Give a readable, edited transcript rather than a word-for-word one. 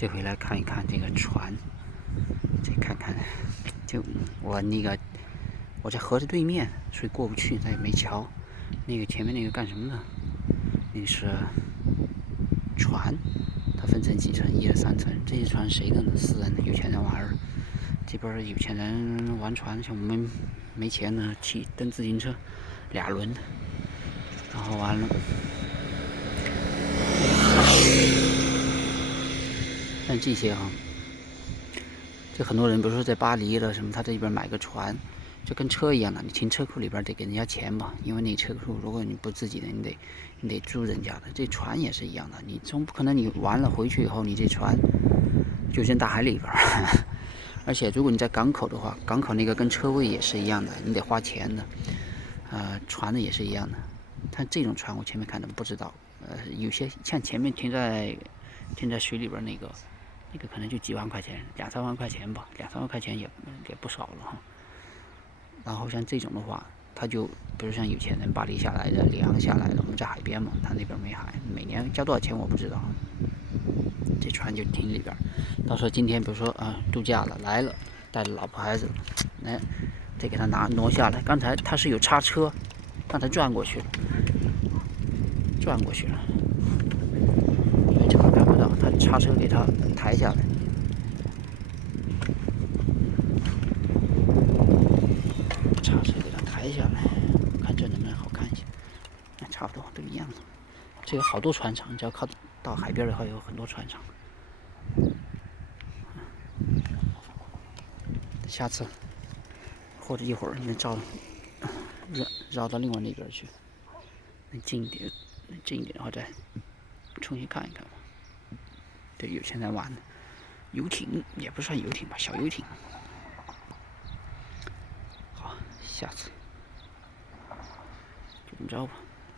这回来看一看这个船，再看看，就我那个我在河的对面，所以过不去，它也没桥。那个前面那个干什么呢？那是船，它分成几层，1、2、3层。这些船谁的呢？私人的，有钱人玩儿。这边有钱人玩船，像我们没钱呢，蹬自行车，2轮的，然后完了。像这些就很多人，比如说在巴黎了什么，他在这边买个船，就跟车一样的，你停车库里边得给人家钱嘛，因为那车库如果你不自己的，你得租人家的。这船也是一样的，你总不可能你完了回去以后，你这船就扔大海里边。而且如果你在港口的话，港口那个跟车位也是一样的，你得花钱的。船的也是一样的。但这种船我前面看的不知道，有些像前面停在水里边那个可能就几万块钱，2、3万块钱吧，2、3万块钱也不少了哈。然后像这种的话，他就比如像有钱人巴黎下来的、里昂下来的，我们在海边嘛，他那边没海，每年交多少钱我不知道。这船就停里边，到时候今天比如说度假了来了，带着老婆孩子，得给他挪下来。刚才他是有叉车，刚才转过去了，因为这块看不到，他叉车给他抬下来。叉车给它抬下来，看这能不能好看一些。差不多都一样的。这有好多船厂，只要靠到海边的话，有很多船厂。下次或者一会儿你们绕到另外那边去，能近一点的话再重新看一看吧。对，有钱人玩的游艇也不算游艇吧，小游艇。好，下次就这么着吧。